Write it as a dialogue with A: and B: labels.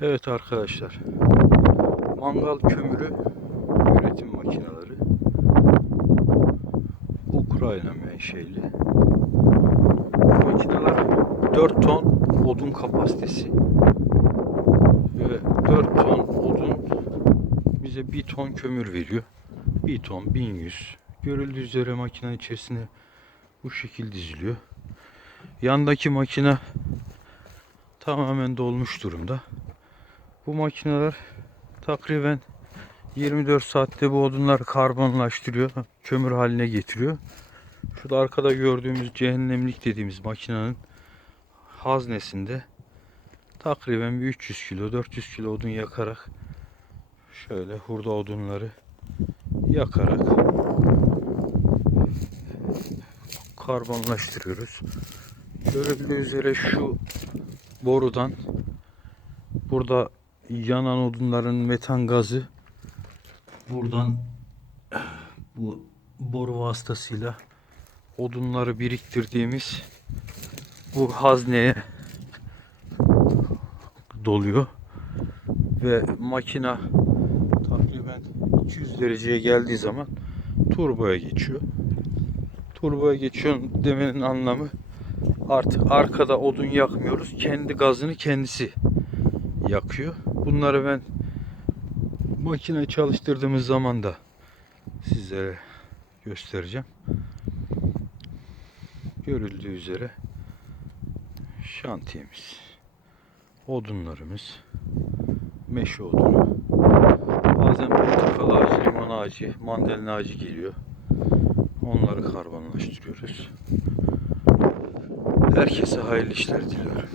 A: Evet arkadaşlar. Mangal kömürü üretim makineleri. Ukrayna menşeli. Bu makineler 4 ton odun kapasitesi. Ve 4 ton odun bize 1 ton kömür veriyor. 1 ton 1100. Görüldüğü üzere makine içerisine bu şekil diziliyor. Yandaki makine tamamen dolmuş durumda. Bu makineler takriben 24 saatte bu odunları karbonlaştırıyor, kömür haline getiriyor. Şurada arkada gördüğümüz cehennemlik dediğimiz makinenin haznesinde takriben bir 300 kilo, 400 kilo odun yakarak şöyle hurda odunları yakarak karbonlaştırıyoruz. Görüldüğü üzere şu borudan burada yanan odunların metan gazı buradan bu boru vasıtasıyla odunları biriktirdiğimiz bu hazneye doluyor ve makina takriben 200 dereceye geldiği zaman turboya geçiyor. Turboya geçiyor demenin anlamı artık arkada odun yakmıyoruz. Kendi gazını kendisi yakıyor. Bunları ben makine çalıştırdığımız zaman da sizlere göstereceğim. Görüldüğü üzere şantiyemiz, odunlarımız, meşe odunu, bazen portakal ağacı, limon ağacı, mandalina ağacı geliyor. Onları karbonlaştırıyoruz. Herkese hayırlı işler diliyorum.